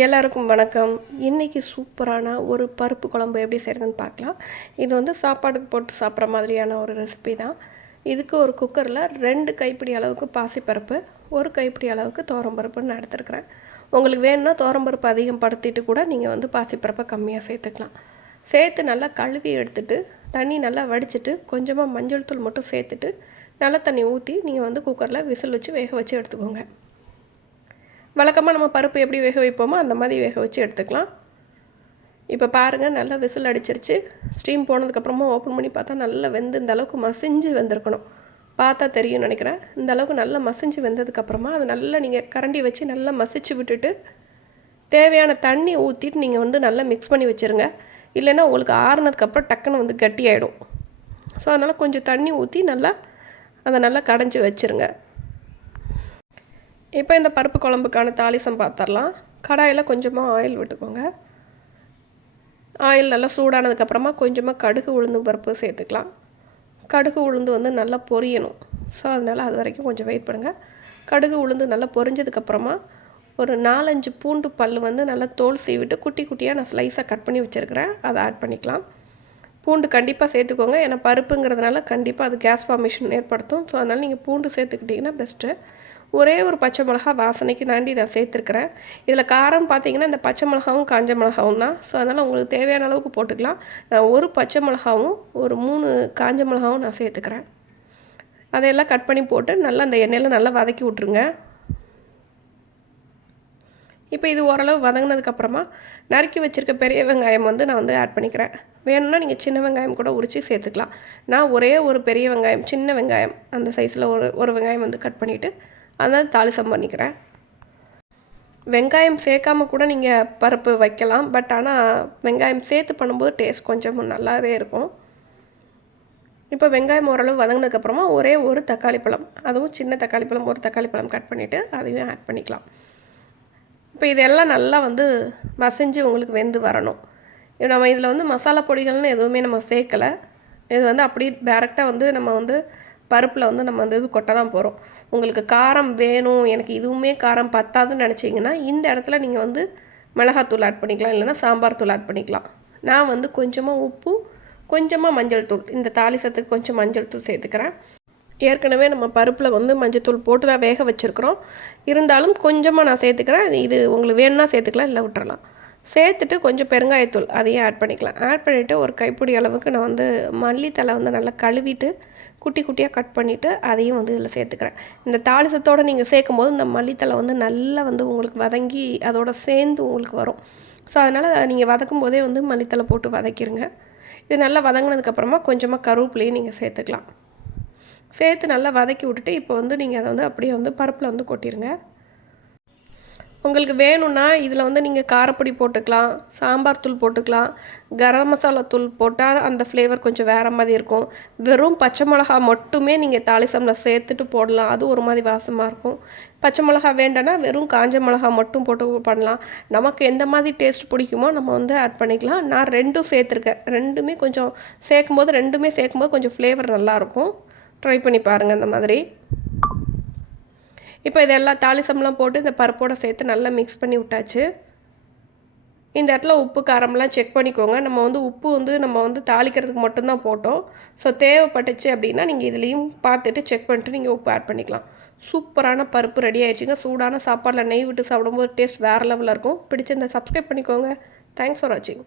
எல்லாருக்கும் வணக்கம். இன்றைக்கி சூப்பரான ஒரு பருப்பு குழம்பு எப்படி செய்கிறதுன்னு பார்க்கலாம். இது வந்து சாப்பாடுக்கு போட்டு சாப்பிட்ற மாதிரியான ஒரு ரெசிபி தான். இதுக்கு ஒரு குக்கரில் ரெண்டு கைப்பிடி அளவுக்கு பாசிப்பருப்பு ஒரு கைப்பிடி அளவுக்கு பருப்புன்னு நான் உங்களுக்கு வேணும்னா பருப்பு அதிகம் படுத்திட்டு கூட நீங்கள் வந்து பாசிப்பருப்பை கம்மியாக சேர்த்துக்கலாம். சேர்த்து நல்லா கழுவி எடுத்துட்டு தண்ணி நல்லா வடிச்சிட்டு கொஞ்சமாக மஞ்சள் தூள் மட்டும் சேர்த்துட்டு நல்லா தண்ணி ஊற்றி நீங்கள் வந்து குக்கரில் விசில் வச்சு வேக வச்சு எடுத்துக்கோங்க. வழக்கமாக நம்ம பருப்பு எப்படி வேக வைப்போமோ அந்த மாதிரி வேக வச்சு எடுத்துக்கலாம். இப்போ பாருங்கள் நல்லா விசில் அடிச்சிருச்சு. ஸ்டீம் போனதுக்கப்புறமா ஓப்பன் பண்ணி பார்த்தா நல்லா வெந்து இந்த அளவுக்கு மசிஞ்சு வெந்திருக்கணும். பார்த்தா தெரியும்னு நினைக்கிறேன். இந்த அளவுக்கு நல்லா மசிஞ்சு வெந்ததுக்கப்புறமா அதை நல்லா நீங்கள் கரண்டி வச்சு நல்லா மசிச்சு விட்டுட்டு தேவையான தண்ணி ஊற்றிட்டு நீங்கள் வந்து நல்லா மிக்ஸ் பண்ணி வச்சுருங்க. இல்லைன்னா உங்களுக்கு ஆறுனதுக்கப்புறம் டக்குன்னு வந்து கட்டி ஆகிடும் ஸோ அதனால் கொஞ்சம் தண்ணி ஊற்றி நல்லா அதை நல்லா கடைஞ்சி வச்சுருங்க. இப்போ இந்த பருப்பு குழம்புக்கான தாளிசம் பார்த்துடலாம். கடாயில் கொஞ்சமாக ஆயில் விட்டுக்கோங்க. ஆயில் நல்லா சூடானதுக்கப்புறமா கொஞ்சமாக கடுகு உளுந்து பருப்பு சேர்த்துக்கலாம். கடுகு உளுந்து வந்து நல்லா பொரியணும். ஸோ அதனால் அது வரைக்கும் கொஞ்சம் வெயிட் பண்ணுங்கள் கடுகு உளுந்து நல்லா பொரிஞ்சதுக்கப்புறமா ஒரு நாலஞ்சு பூண்டு பல் வந்து நல்லா தோல் சீவிட்டு குட்டி குட்டியாக நான் ஸ்லைஸாக கட் பண்ணி வச்சுருக்கிறேன். அதை ஆட் பண்ணிக்கலாம். பூண்டு கண்டிப்பாக சேர்த்துக்கோங்க. ஏன்னா பருப்புங்கிறதுனால கண்டிப்பாக அது கேஸ் ஃபார்மேஷன் ஏற்படுத்தும். ஸோ அதனால் நீங்கள் பூண்டு சேர்த்துக்கிட்டிங்கன்னா பெஸ்ட்டு ஒரே ஒரு பச்சை மிளகா வாசனைக்கு நாண்டி நான் சேர்த்துருக்குறேன். இதில் காரம் பார்த்தீங்கன்னா இந்த பச்சை மிளகாவும் காஞ்ச மிளகாவும் தான். ஸோ அதனால் உங்களுக்கு தேவையான அளவுக்கு போட்டுக்கலாம். நான் ஒரு பச்சை மிளகாவும் ஒரு மூணு காஞ்ச மிளகாவும் நான் சேர்த்துக்கிறேன். அதையெல்லாம் கட் பண்ணி போட்டு நல்லா அந்த எண்ணெயில் நல்லா வதக்கி விட்ருங்க இப்போ இது ஓரளவு வதங்கினதுக்கப்புறமா நறுக்கி வச்சுருக்க பெரிய வெங்காயம் வந்து நான் வந்து ஆட் பண்ணிக்கிறேன். வேணும்னா நீங்கள் சின்ன வெங்காயம் கூட உரித்து சேர்த்துக்கலாம். நான் ஒரே ஒரு பெரிய வெங்காயம் சின்ன வெங்காயம் அந்த சைஸில் ஒரு ஒரு வெங்காயம் வந்து கட் பண்ணிவிட்டு அதான் தாளிசம் பண்ணிக்கிறேன் வெங்காயம் சேர்க்காம கூட நீங்கள் பருப்பு வைக்கலாம். பட் ஆனால் வெங்காயம் சேர்த்து பண்ணும்போது டேஸ்ட் கொஞ்சம் நல்லாவே இருக்கும். இப்போ வெங்காயம் ஓரளவு வதங்கினதுக்கப்புறமா ஒரே ஒரு தக்காளி பழம். அதுவும் சின்ன தக்காளி பழம் ஒரு தக்காளி பழம் கட் பண்ணிவிட்டு அதையும் ஆட் பண்ணிக்கலாம். இப்போ இதெல்லாம் நல்லா வந்து மசிஞ்சு உங்களுக்கு வெந்து வரணும். இப்போ நம்ம இதில் வந்து மசாலா பொடிகள்னு எதுவுமே நம்ம சேர்க்கலை. இது வந்து அப்படி டேரெக்டாக வந்து நம்ம வந்து பருப்பில் வந்து நம்ம வந்து இது கொட்ட தான் போகிறோம். உங்களுக்கு காரம் வேணும் எனக்கு இதுவுமே காரம் பத்தாதுன்னு நினச்சிங்கன்னா இந்த இடத்துல நீங்கள் வந்து மிளகாத்தூள் ஆட் பண்ணிக்கலாம் இல்லைனா சாம்பார் தூள் ஆட் பண்ணிக்கலாம். நான் வந்து கொஞ்சமாக உப்பு கொஞ்சமாக மஞ்சள் தூள் இந்த தாளிசத்துக்கு கொஞ்சம் மஞ்சள் தூள் சேர்த்துக்கிறேன். ஏற்கனவே நம்ம பருப்பில் வந்து மஞ்சள் தூள் போட்டு தான் வேக வச்சுருக்குறோம். இருந்தாலும் கொஞ்சமாக நான் சேர்த்துக்கிறேன். இது உங்களுக்கு வேணும்னா சேர்த்துக்கலாம் இல்லை விட்டுறலாம். சேர்த்துட்டு கொஞ்சம் பெருங்காயத்தூள் அதையும் ஆட் பண்ணிக்கலாம். ஆட் பண்ணிவிட்டு ஒரு கைப்பிடி அளவுக்கு நான் வந்து மல்லித்தலை வந்து நல்லா கழுவிட்டு குட்டி குட்டியாக கட் பண்ணிவிட்டு அதையும் வந்து இதில் சேர்த்துக்கிறேன். இந்த தாளிசத்தோடு நீங்கள் சேர்க்கும் போது இந்த மல்லித்தலை வந்து நல்லா வந்து உங்களுக்கு வதங்கி அதோட சேர்ந்து உங்களுக்கு வரும். ஸோ அதனால் நீங்கள் வதக்கும் போதே வந்து மல்லித்தலை போட்டு வதக்கிடுங்க இது நல்லா வதங்கினதுக்கப்புறமா கொஞ்சமாக கருவேப்பிலையும் நீங்கள் சேர்த்துக்கலாம். சேர்த்து நல்லா வதக்கி விட்டுட்டு இப்போ வந்து நீங்கள் அதை வந்து அப்படியே வந்து பருப்பில் வந்து கொட்டிடுங்க உங்களுக்கு வேணும்னா இதில் வந்து நீங்கள் காரப்பொடி போட்டுக்கலாம் சாம்பார் தூள் போட்டுக்கலாம் கரம் மசாலா தூள் போட்டால் அந்த ஃப்ளேவர் கொஞ்சம் வேறு மாதிரி இருக்கும். வெறும் பச்சை மிளகா மட்டுமே நீங்கள் தாளிசமில் சேர்த்துட்டு போடலாம். அது ஒரு மாதிரி வாசமாக இருக்கும். பச்சை மிளகா வேண்டாம்னா வெறும் காஞ்ச மிளகா மட்டும் போட்டு பண்ணலாம். நமக்கு எந்த மாதிரி டேஸ்ட் பிடிக்குமோ நம்ம வந்து ஆட் பண்ணிக்கலாம். நான் ரெண்டும் சேர்த்துருக்கேன். ரெண்டுமே கொஞ்சம் சேர்க்கும்போது ரெண்டுமே சேர்க்கும்போது கொஞ்சம் ஃப்ளேவர் நல்லாயிருக்கும் ட்ரை பண்ணி பாருங்கள் அந்த மாதிரி. இப்போ இதெல்லாம் தாளிசம்லாம் போட்டு இந்த பருப்போடு சேர்த்து நல்லா மிக்ஸ் பண்ணி விட்டாச்சு. இந்த இடத்துல உப்பு காரம்லாம் செக் பண்ணிக்கோங்க. நம்ம வந்து உப்பு வந்து நம்ம வந்து தாளிக்கிறதுக்கு மட்டும்தான் போட்டோம். ஸோ தேவைப்பட்டுச்சு அப்படின்னா நீங்கள் இதுலேயும் பார்த்துட்டு செக் பண்ணிட்டு நீங்கள் உப்பு ஆட் பண்ணிக்கலாம். சூப்பரான பருப்பு ரெடி ஆயிடுச்சுங்க. சூடான சாப்பாடில் நெய் விட்டு சாப்பிடும்போது டேஸ்ட் வேறு லெவலில் இருக்கும். பிடிச்சிருந்தா சப்ஸ்கிரைப் பண்ணிக்கோங்க. தேங்க்ஸ் ஃபார் வாட்சிங்